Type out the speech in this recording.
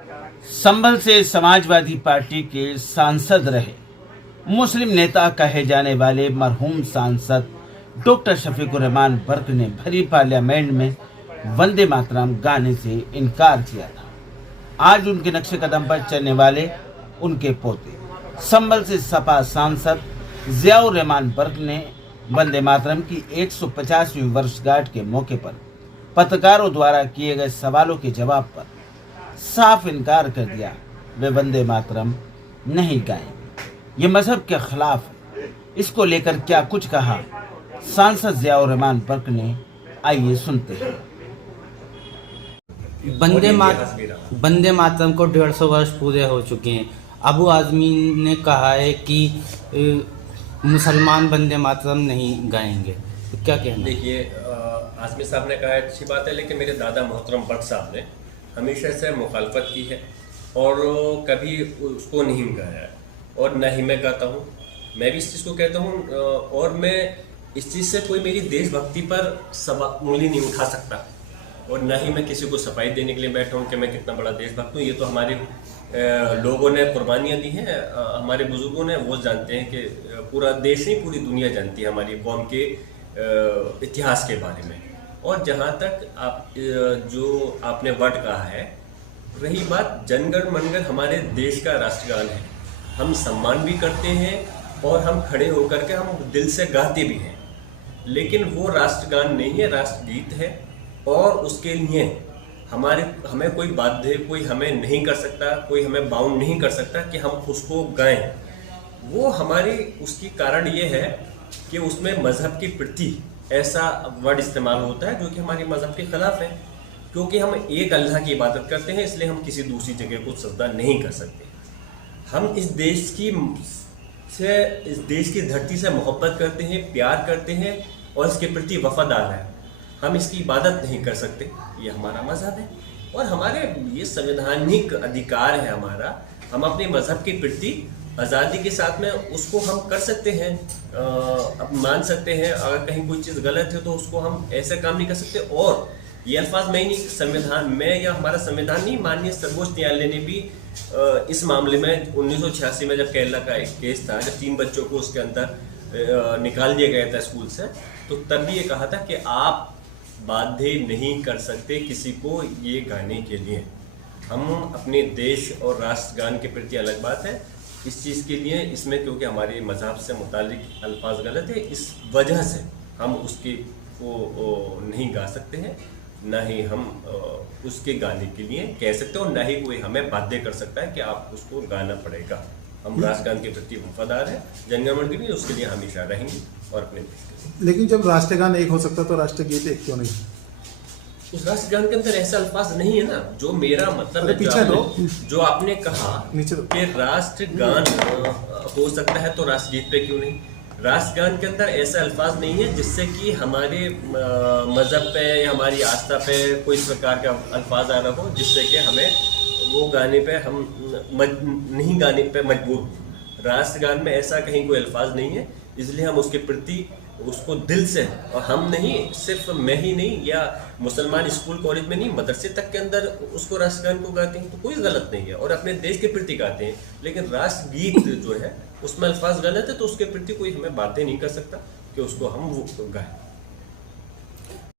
संभल से समाजवादी पार्टी के सांसद रहे मुस्लिम नेता कहे जाने वाले मरहूम सांसद डॉक्टर शफीकुर रहमान बर्क ने भरी पार्लियामेंट में वंदे मातरम गाने से इनकार किया था। आज उनके नक्शे कदम पर चलने वाले उनके पोते संभल से सपा सांसद जियाउर रहमान बर्क ने वंदे मातरम की 150वीं वर्षगांठ के मौके पर पत्रकारों द्वारा किए गए सवालों के जवाब पर साफ इनकार कर दिया। वे वंदे मातरम नहीं गाएंगे, ये मजहब के खिलाफ है। इसको लेकर क्या कुछ कहा सांसद जियाउर रहमान बर्क ने, आइए सुनते हैं। वंदे मातरम को 150 वर्ष पूरे हो चुके हैं। अबू आजमी ने कहा है कि मुसलमान वंदे मातरम नहीं गाएंगे, तो क्या कहना? देखिए, आजमी साहब ने कहा है, अच्छी बात है, लेकिन मेरे दादा मोहतरम बट साहब ने हमेशा से मुखालफत की है और कभी उसको नहीं गाया है और न ही मैं गाता हूँ। मैं भी इस चीज़ को कहता हूँ और मैं इस चीज़ से कोई मेरी देशभक्ति पर उंगली नहीं उठा सकता और न ही मैं किसी को सफाई देने के लिए बैठा हूँ कि मैं कितना बड़ा देशभक्त हूँ। ये तो हमारे लोगों ने कुर्बानियाँ दी हैं, हमारे बुजुर्गों ने, वो जानते हैं कि पूरा देश नहीं पूरी दुनिया जानती है हमारी कौम के इतिहास के बारे में। और जहाँ तक आप जो आपने वर्ड कहा है, रही बात जनगण मनगण हमारे देश का राष्ट्रगान है, हम सम्मान भी करते हैं और हम खड़े होकर के हम दिल से गाते भी हैं, लेकिन वो राष्ट्रगान नहीं है, राष्ट्रगीत है। और उसके लिए हमें कोई बाध्य, कोई हमें नहीं कर सकता, कोई हमें बाउंड नहीं कर सकता कि हम उसको गाएं। वो हमारी उसकी कारण ये है कि उसमें मजहब की प्रति ऐसा वर्ड इस्तेमाल होता है जो कि हमारी मजहब के खिलाफ है। क्योंकि हम एक अल्लाह की इबादत करते हैं, इसलिए हम किसी दूसरी जगह को सजदा नहीं कर सकते। हम इस देश की धरती से मोहब्बत करते हैं, प्यार करते हैं और इसके प्रति वफादार हैं। हम इसकी इबादत नहीं कर सकते, ये हमारा मजहब है और हमारे ये संवैधानिक अधिकार है हमारा। हम अपने मजहब के प्रति आज़ादी के साथ में उसको हम कर सकते हैं, अब मान सकते हैं। अगर कहीं कोई चीज़ गलत है तो उसको हम ऐसे काम नहीं कर सकते। और ये अल्फाज मैं ही नहीं, संविधान में या हमारा संविधान नहीं, माननीय सर्वोच्च न्यायालय ने भी इस मामले में 1986 में जब केरला का एक केस था, जब 3 बच्चों को उसके अंदर निकाल दिया गया था स्कूल से, तो तब भी ये कहा था कि आप बाध्य नहीं कर सकते किसी को ये गाने के लिए। हम अपने देश और राष्ट्रगान के प्रति अलग बात है इस चीज़ के लिए, इसमें क्योंकि हमारे मजहब से मुतालिक अल्फाज गलत है, इस वजह से हम उसके को नहीं गा सकते हैं, ना ही हम उसके गाने के लिए कह सकते हैं और ना ही कोई हमें बाध्य कर सकता है कि आप उसको गाना पड़ेगा। हम राष्ट्रगान के प्रति वफादार हैं, जनगण के लिए उसके लिए हमेशा रहेंगे और अपने देश के लिए। लेकिन जब राष्ट्रगान एक हो सकता तो राष्ट्रगीत एक क्यों नहीं? उस राष्ट्रगान के अंदर ऐसा अल्फाज नहीं है ना। जो मेरा मतलब है, जो आपने कहा कि राष्ट्रगान हो सकता है तो राष्ट्रगीत पे क्यों नहीं? राष्ट्रगान के अंदर ऐसा अल्फाज नहीं है जिससे कि हमारे मजहब पे या हमारी आस्था पे कोई इस प्रकार का अल्फाज आ रहा हो जिससे कि हमें वो गाने पे हम नहीं गाने पे मजबूर हो। राष्ट्रगान में ऐसा कहीं कोई अल्फाज नहीं है, इसलिए हम उसके प्रति उसको दिल से, और हम नहीं, सिर्फ मैं ही नहीं, या मुसलमान स्कूल कॉलेज में नहीं, मदरसे तक के अंदर उसको राष्ट्रगान को गाते हैं तो कोई गलत नहीं है और अपने देश के प्रति गाते हैं। लेकिन राष्ट्रगीत जो है उसमें अल्फाज गलत है तो उसके प्रति कोई हमें बातें नहीं कर सकता कि उसको हम वो गाएं।